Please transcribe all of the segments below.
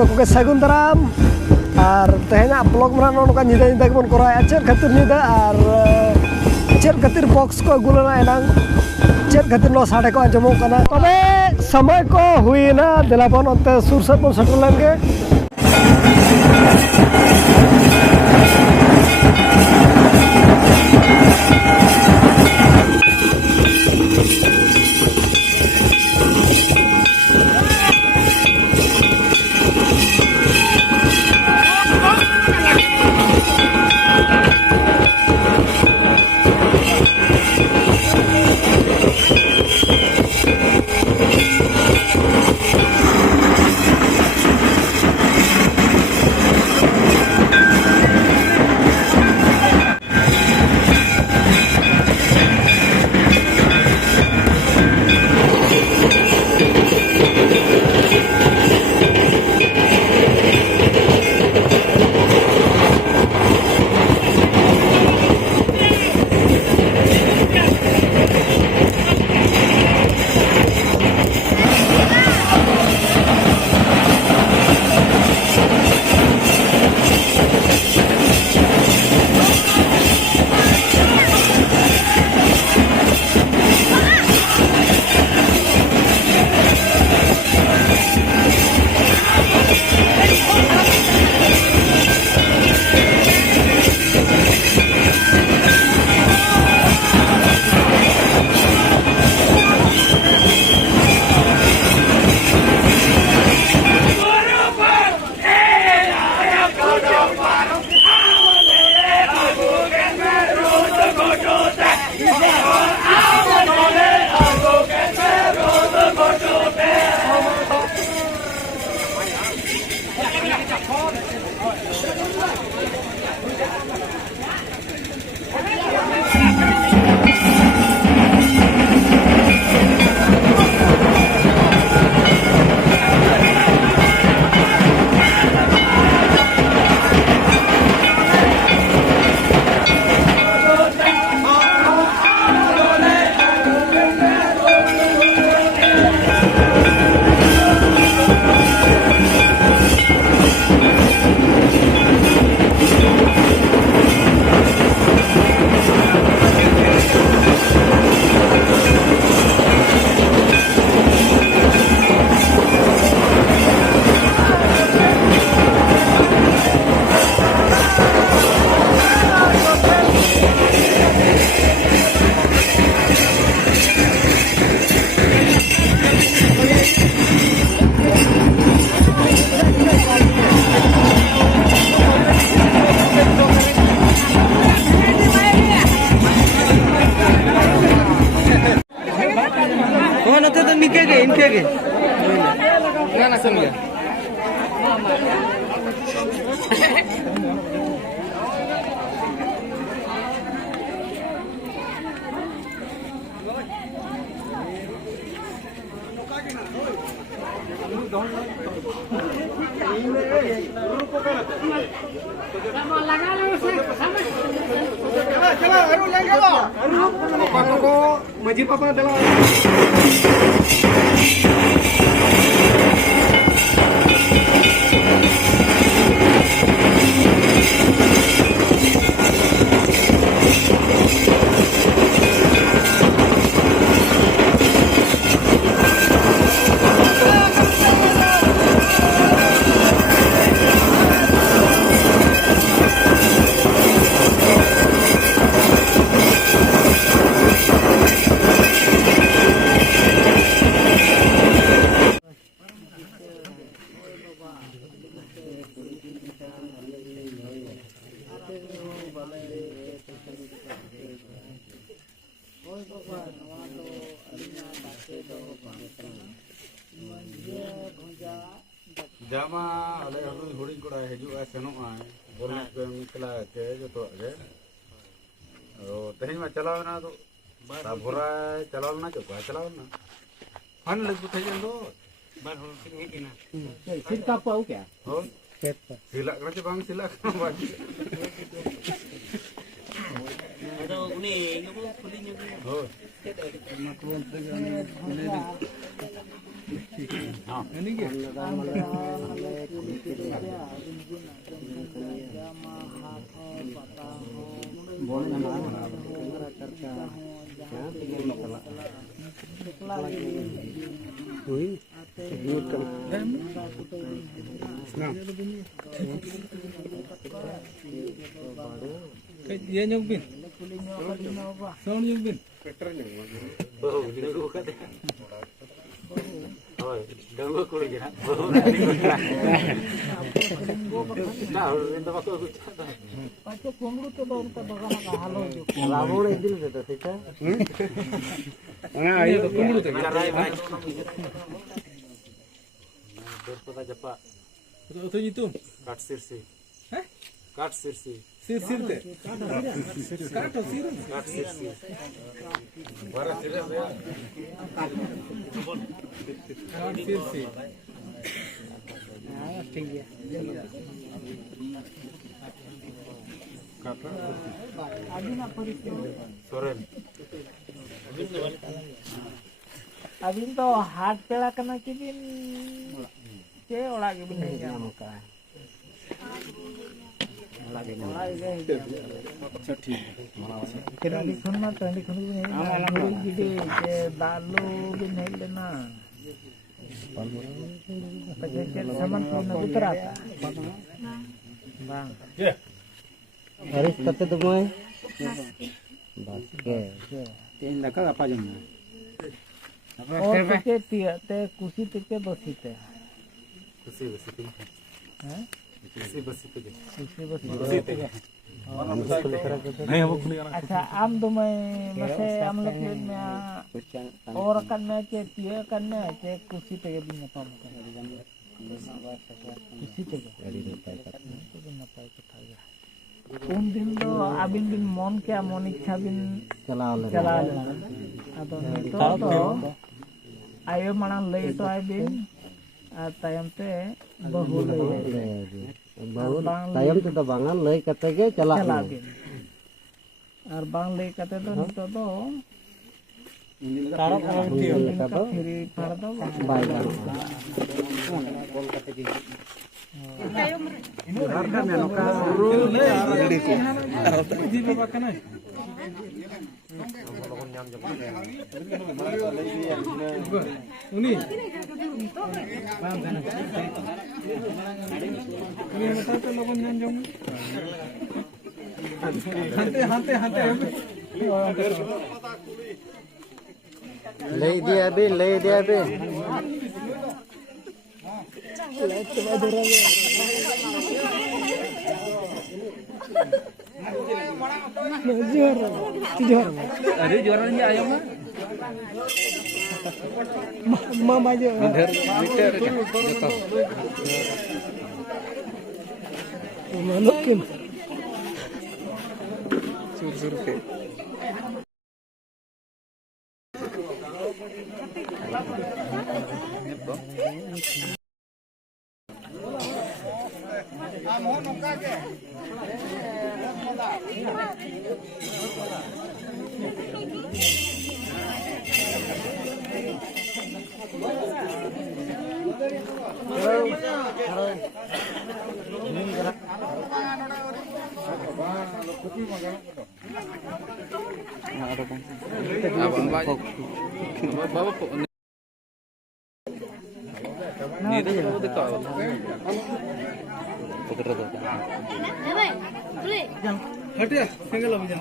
जतो को सगुन दाराम और तेहना ब्लॉग में नोका निदा निदा के बन कराया चेर खातिर निदा और चेर खातिर बॉक्स को गुलना एनांग चेर खातिर नो साडे को आजमो कना तबे समय को हुई ना दिलाबन ओते सुरसत बन सटल लेंगे इनके ना ना सुन गया मजी पापा दला जामा अले हम हुड़ी कोड़ा हेजुआ सेनोआ बोल पे मिकला के जो तो गे ओ तही में चलाव ना तो ता भोरा चलाव ना जो चलाव ना फन लग थे जंदो बार हो के ना सिर का पाऊ क्या हो सिला करे बांग सिला बाज तो उन्हें नो खुली नो हो Dia nyumbin. Sound nyumbin. Bahu gini bukan. Oh, ganggu kulit ya. Nah, itu waktu itu. Pakai kumbru tuh baru kita bakal halo juga. Lamor itu sudah kita. Nah, ayo kumbru tuh. Carai baik. Berapa aja Pak? Itu itu. Kat sirsi. Hah? Kat sirsi. Sir teh. Kato sir. Kat sirsi. Bara sirsi ya. Sir sih. Nah, tinggi. Kata. Abi nak pergi. Soren. Abi to hat pela kena kibin. Ce olah kibin aja muka. Kira di sana tadi kan ini ambil gede je balu bin helena. Pakai saman pun utara. Bang. Haris kata tu boy. Basket. Ini dah apa jam? Oh, te kusi te basi te. Kusi basi. Hah? Kusi basi tu. Kusi basi. नहीं हम खुली आना अच्छा आम तो मैं मसे आम लोग में और kan में के तिया kan में के कुसी पे के बिना पाम कुसी पे के बिना पाई के था उन दिन तो अबिन बिन मन के मन इच्छा बिन चला अदो तो आयो मानन ले तो आय बिन तायम ते बहु ले Baru tayam sudah bangan lay kata ke celak. Ar bang lay kata tu nito tu. Karap kalau dia kata Kiri par tu. baik. Harga menuka. di bawah kana ini ini bata तो लोगों ने जम हंते Lay dia be. अरे जोरान आयो ना Mama aja. Metre जता Manokin. सुर के Hatia single अभियान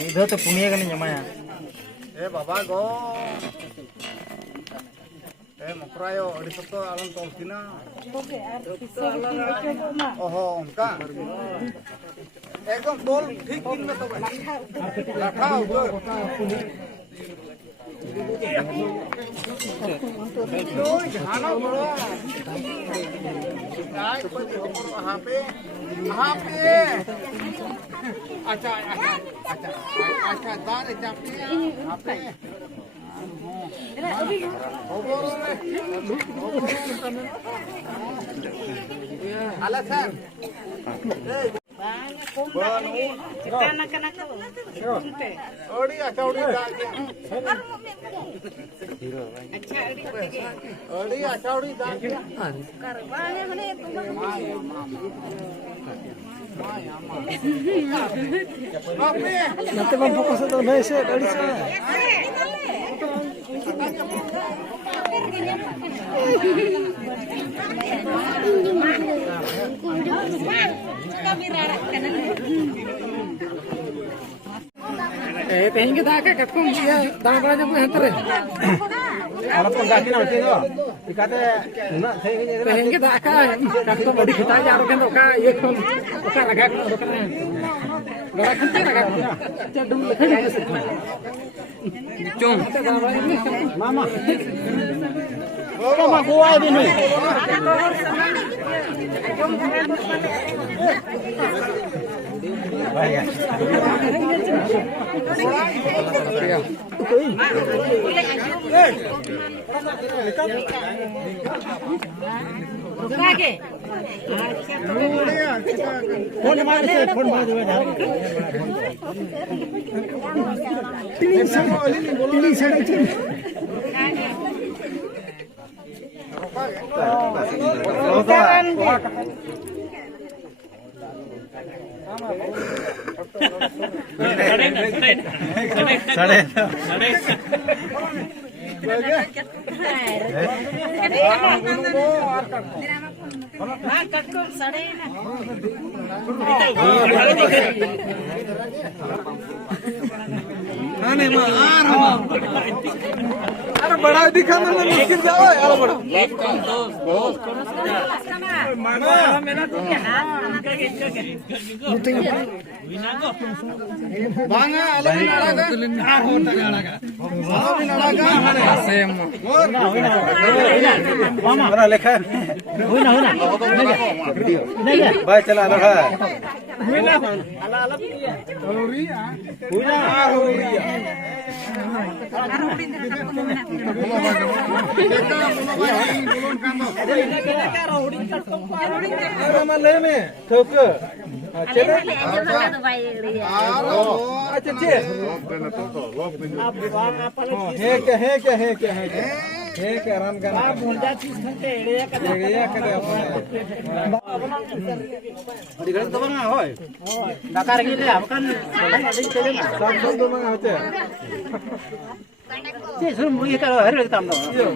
Itu tu punya kan nyamanya. Baba go. Mokrayo adi soto alam tolkina. Oho onka. Ekdom tol ठीक दिन में तो लाठा उधर खाना बड़ो वहाँ पे अच्छा दार चापी यहाँ पे Alasan Nanti bang fokus itu naik sih dari sana. Tehing kita akan ketemu dia tangan aja pun hantarin. Kalau pengganti nanti itu, dikata nak saya ini. Tehing kita akan ketemu body kita aja akan oka ye kon oka lagak oka na. Lagak kita lagak. Cedung lagak. Cung. Mama. Mama gua ini. Baik. अरे बड़ा दिखाना में मुश्किल जाओ यार बड़ा बांगा अलग अलग होता गाड़ा सेम बड़ा लेखा होना भाई चला लगा होना अलग ले में ठोक चले अच्छा चे है क्या आराम करना मुंडा चीज खंते एड़िया करे दिगल तो बंगा होय दाकार गिले आपकन सब तो बंगा होते चे सुन मुई का हरियर ताम दो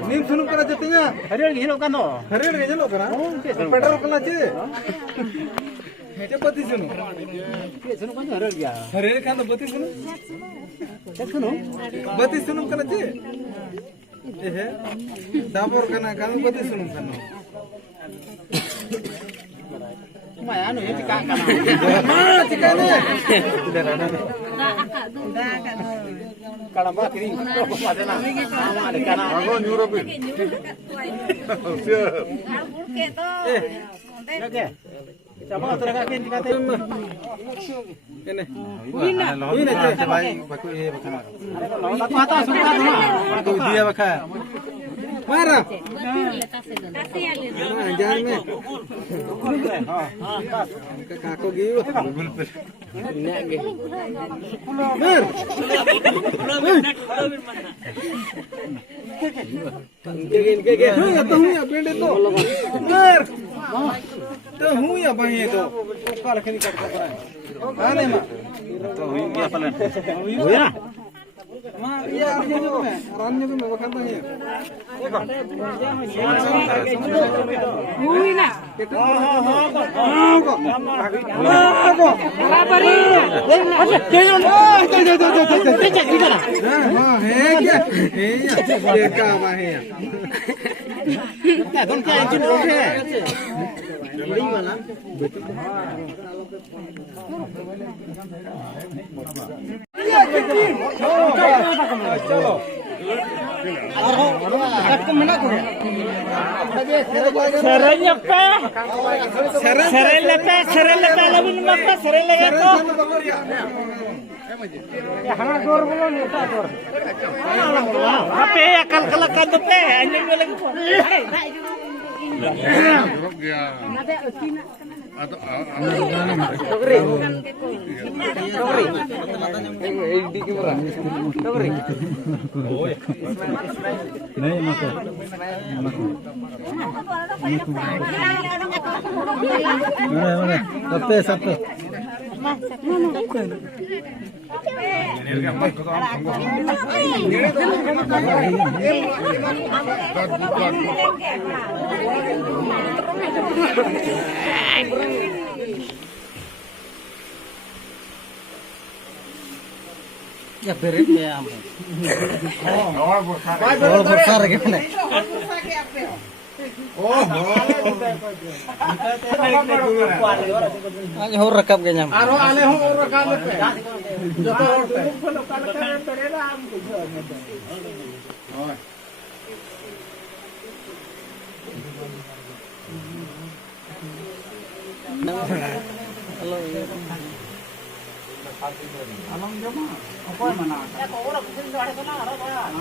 नीम सुनु करा जतिया हरियर गिलो कानो हरियर गिलो करा पेट्रोल कना चे पति सुनु कानो हरियर गया हरियर कानो पति सुनु पति सुनु कना चे है दाबर कना कानो पति सुनु कानो माया नु ये का काना मां चिकाने kalamba kiri ko padena ale kana ago nyurobe ke to oke coba teragakin dikate ini ini ce bhai baku ye bakana aku hata suka na aku dia baka mara jangan me kako giu google pe nek ge ber ke तो हूं या पेंडे तो बर तो हूं या भाई तो काल खनी कट कर आने मा तो हूं या पलन हो या मा या रान्य में बखन तो ये हुई ना हां बराबरी अच्छा केजन हां है क्या ये का मा है क्या तुम क्या इंजन रोक है बड़ी वाला चलो Ya berit ya am. Oh, besar gimana? Ani hor rakap ke nyam. Aro ane hor rakap pe. Joto hor pe.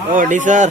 Oh, di sir.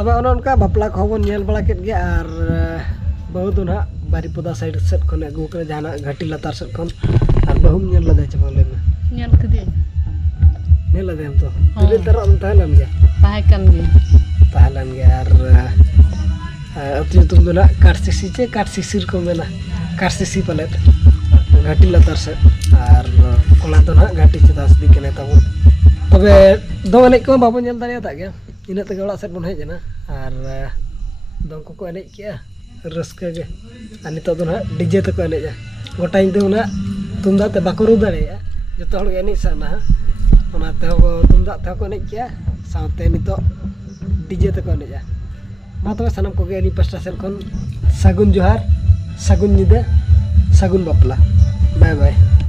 तबे उनका बापला खबन नेल बड़ा केट गया और बहु तो ना बारीपदा साइड सेट खन अगू कर जहाना घाटी लतार सेट खन और बहुम नेल लदा चबा लेना नेल कदे नेल लदे हम तो दिले तरह हम तहलन गया ताहकन गया और अति तुम दो ना काटसिसी को मेना काटसिसी पलेट घाटी लतार सेट और कोला तो ना घाटी चदास दी कने तब तबे दो एने को बाबू नेल दारिया ता गया इन तक ओड़ा सेट बन हेजना और दम को एने किया रस्का गे और नितो दो ना डीजे तक एनेजा गोटा इंदो ना तुमदा ते बाको रु दाड़ेया जतो हड़ एने साना ओनाते हो तुमदा ते को एने किया साउते नितो डीजे तक एनेजा मा तबे सनम को गे एनी पास्टा सेट खन सागुन जोहार सागुन निदा सागुन बापला बाय बाय।